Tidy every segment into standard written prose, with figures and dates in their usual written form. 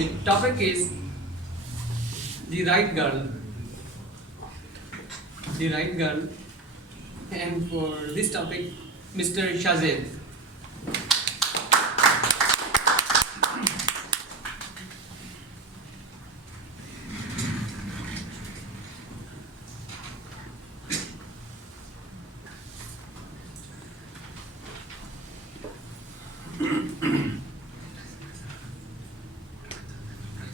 The topic is the right girl. The right girl. And for this topic, Mr. Shahzaib.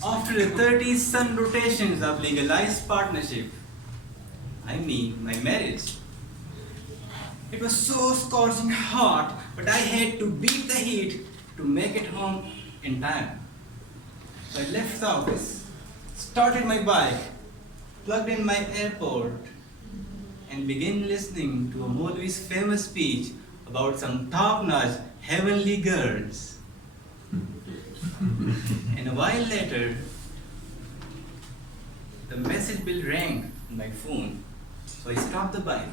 After the 30 sun rotations of legalized partnership, I mean my marriage. It was so scorching hot, but I had to beat the heat to make it home in time. So I left the office, started my bike, plugged in my AirPod, and began listening to a Maulvi's famous speech about some top-notch heavenly girls. And a while later, the message bell rang on my phone, so I stopped the bike.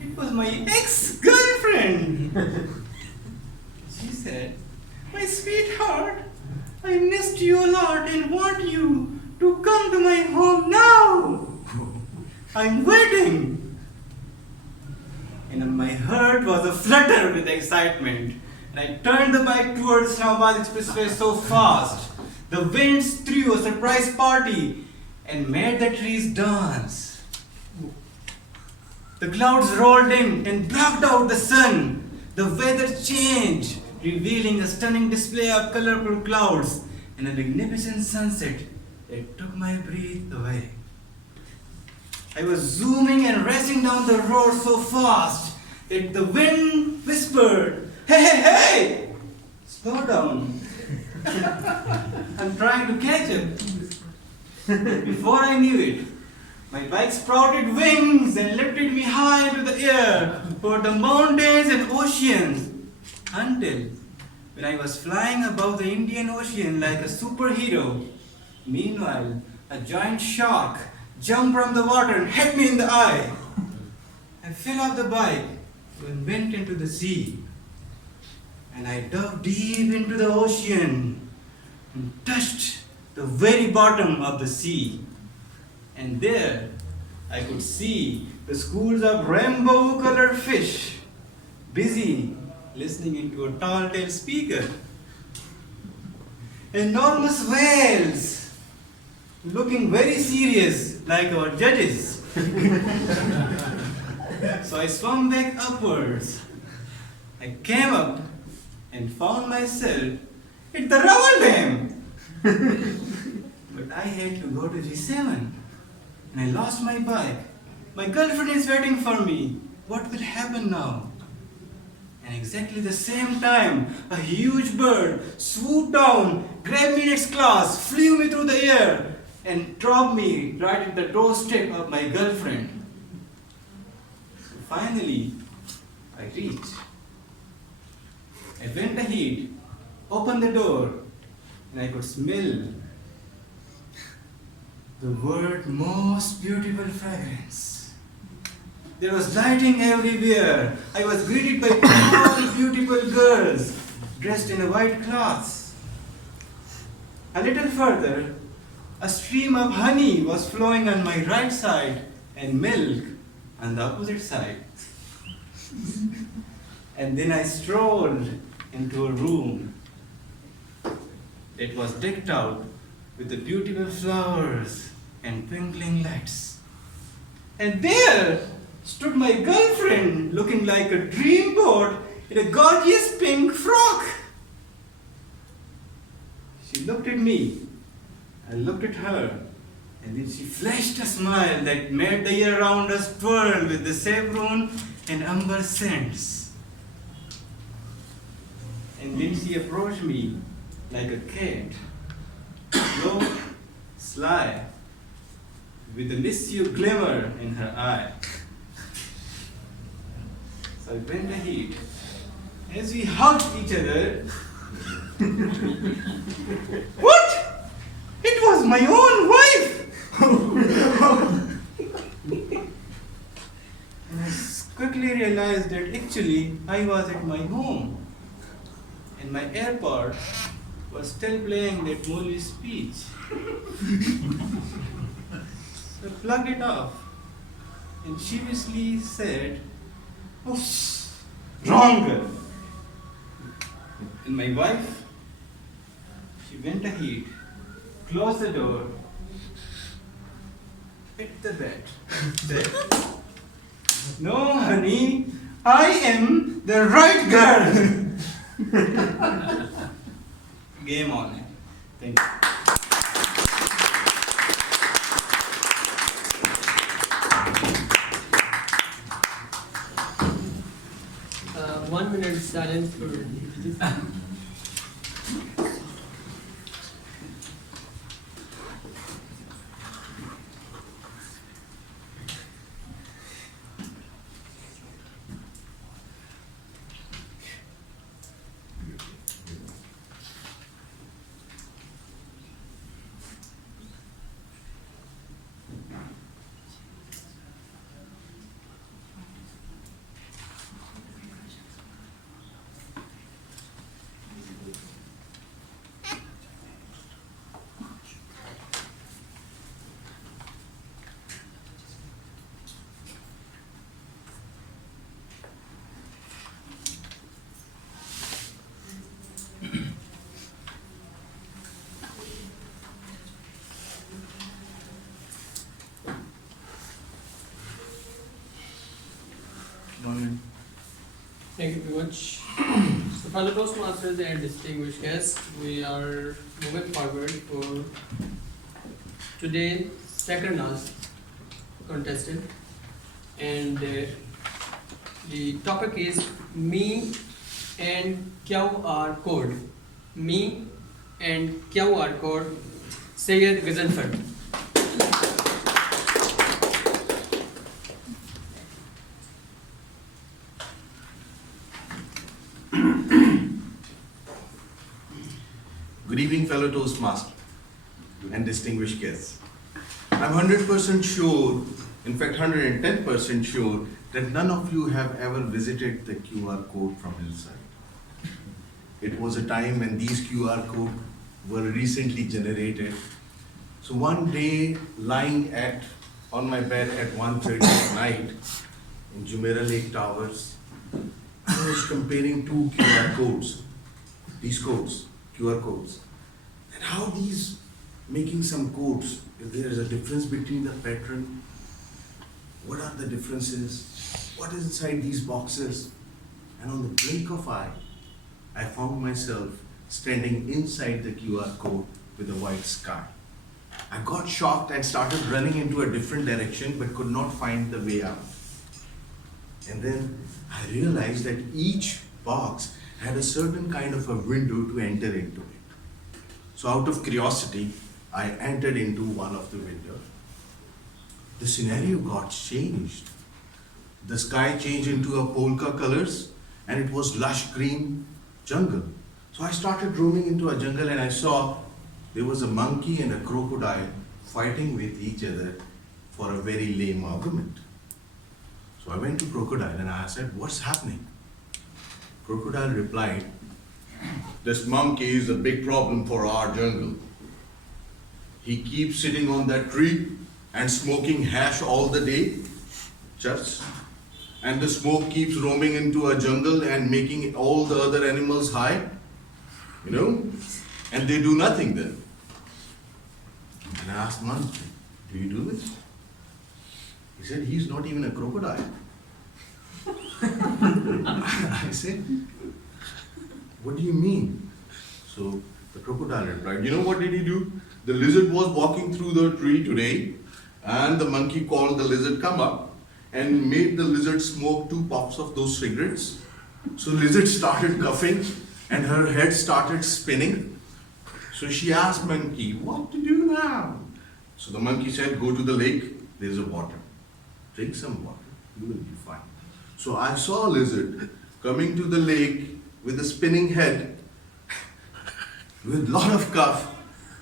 It was my ex-girlfriend. She said, "My sweetheart, I missed you a lot and want you to come to my home now. I'm waiting." And my heart was aflutter with excitement. And I turned the bike towards Islamabad Expressway so fast. The winds threw a surprise party and made the trees dance. The clouds rolled in and blocked out the sun. The weather changed, revealing a stunning display of colorful clouds and a magnificent sunset that took my breath away. I was zooming and racing down the road so fast that the wind whispered, "Hey, hey, hey! Slow down." I'm trying to catch up. Before I knew it, my bike sprouted wings and lifted me high into the air over the mountains and oceans until when I was flying above the Indian Ocean like a superhero. Meanwhile, a giant shark jumped from the water and hit me in the eye. I fell off the bike and went into the sea. And I dove deep into the ocean and touched the very bottom of the sea. And there I could see the schools of rainbow-colored fish busy listening into a tall-tailed speaker. Enormous whales looking very serious like our judges. So I swam back upwards. I came up and found myself at the Rawan Dam. But I had to go to G7 and I lost my bike. My girlfriend is waiting for me. What will happen now? And exactly the same time, a huge bird swooped down, grabbed me in its claws, flew me through the air, and dropped me right at the doorstep of my girlfriend. So finally, I reached. I went ahead, opened the door, and I could smell the world's most beautiful fragrance. There was lighting everywhere. I was greeted by all beautiful girls dressed in white cloths. A little further, a stream of honey was flowing on my right side and milk on the opposite side. And then I strolled into a room that was decked out with the beautiful flowers and twinkling lights. And there stood my girlfriend looking like a dreamboat in a gorgeous pink frock. She looked at me. I looked at her, and then she flashed a smile that made the air around us twirl with the saffron and amber scents. And then she approached me like a cat, slow, sly, with a mischief glimmer in her eye. So I went ahead. As we hugged each other, what? It was my own wife! And I quickly realized that actually I was at my home. and my AirPod was still playing that Molly's speech. So I plugged it off and sheepishly said, "Oops, wrong girl." And my wife, she went ahead, closed the door, hit the bed. Said, "No, honey, I am the right girl." Game on. Thank you. 1 minute silence for. Thank you very much. So, fellow Toastmasters and distinguished guests, we are moving forward for today's second last contestant, and the topic is me and QR code. Me and QR code. Sayyid Ghazanfar. Good evening, fellow Toastmasters and distinguished guests. I'm 100% sure, in fact 110% sure, that none of you have ever visited the QR code from inside. It was a time when these QR codes were recently generated. So one day, lying on my bed at 1:30 at night in Jumeirah Lake Towers, I was comparing two QR codes, these codes, QR codes, and how these making some codes, if there is a difference between the pattern, what are the differences, what is inside these boxes, and on the blink of eye, I found myself standing inside the QR code with a white sky. I got shocked and started running into a different direction but could not find the way out. And then I realized that each box had a certain kind of a window to enter into it. So out of curiosity, I entered into one of the windows. The scenario got changed. The sky changed into a polka colors and it was lush green jungle. So I started roaming into a jungle and I saw there was a monkey and a crocodile fighting with each other for a very lame argument. So I went to crocodile and I said, "What's happening?" Crocodile replied, "This monkey is a big problem for our jungle. He keeps sitting on that tree and smoking hash all the day, and the smoke keeps roaming into a jungle and making all the other animals high, and they do nothing then." And I asked monkey, "Do you do it?" He said, "He's not even a crocodile." I said, "What do you mean?" So the crocodile replied, "You know what did he do? The lizard was walking through the tree today, and the monkey called the lizard come up and made the lizard smoke 2 puffs of those cigarettes. So lizard started coughing and her head started spinning. So she asked monkey, 'What to do now?' So the monkey said, 'Go to the lake, there is a water. Drink some water, you will be fine.' So I saw a lizard coming to the lake with a spinning head with lot of cough,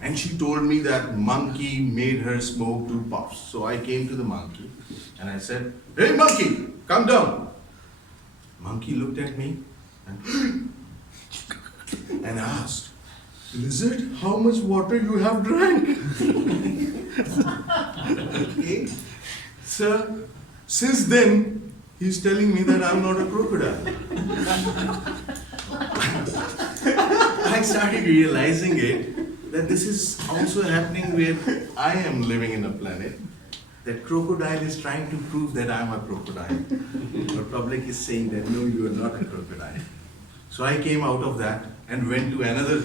and she told me that monkey made her smoke 2 puffs. So I came to the monkey and I said, 'Hey monkey, come down.' Monkey looked at me and and asked, "Lizard, how much water you have drank?" Okay. So, since then, he's telling me that I'm not a crocodile. I started realizing it, that this is also happening where I am living in a planet, that crocodile is trying to prove that I'm a crocodile. But public is saying that no, you are not a crocodile. So I came out of that and went to another.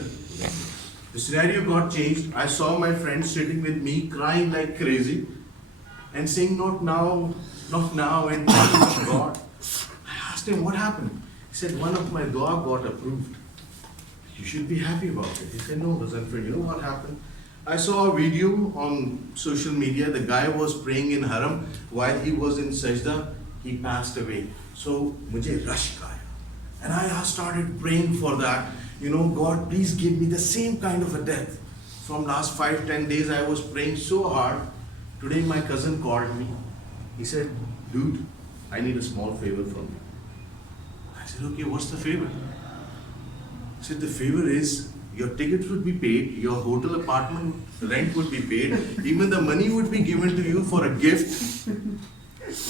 The scenario got changed. I saw my friend sitting with me crying like crazy and saying, "Not now, not now," and thanking God. I asked him, "What happened?" He said, "One of my dog got approved. You should be happy about it." He said, "No, Ghazanfar, you know what happened? I saw a video on social media. The guy was praying in haram. While he was in sajda, he passed away. So, mujhe rashk aaya. And I started praying for that. You know, God, please give me the same kind of a death." From last 5-10 days, I was praying so hard. Today, my cousin called me. He said, "Dude, I need a small favor from you." I said, "Okay, what's the favor?" He said, "The favor is, your tickets would be paid, your hotel apartment rent would be paid, even the money would be given to you for a gift,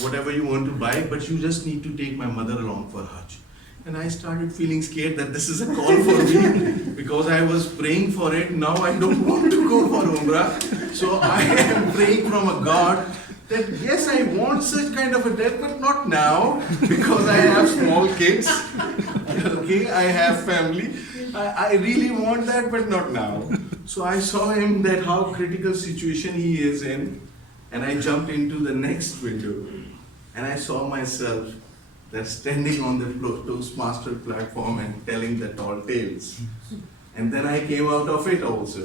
whatever you want to buy, but you just need to take my mother along for Hajj." And I started feeling scared that this is a call for me because I was praying for it. Now I don't want to go for Umrah. So I am praying from a God that yes, I want such kind of a death, but not now because I have small kids. Okay, I have family. I really want that, but not now. So I saw him that how critical situation he is in, and I jumped into the next window, and I saw myself that standing on the Toastmaster platform and telling the tall tales. And then I came out of it also,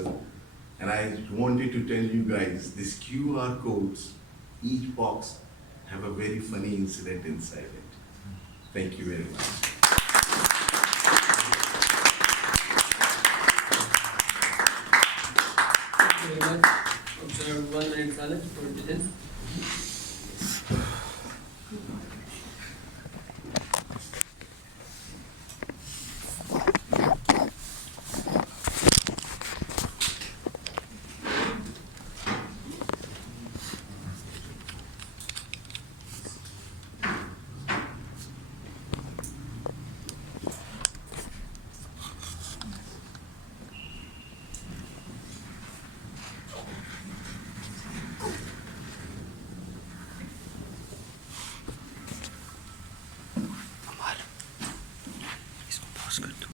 and I wanted to tell you guys, these QR codes, each box have a very funny incident inside it. Thank you very much. Very much. Observe 1 minute silence for details.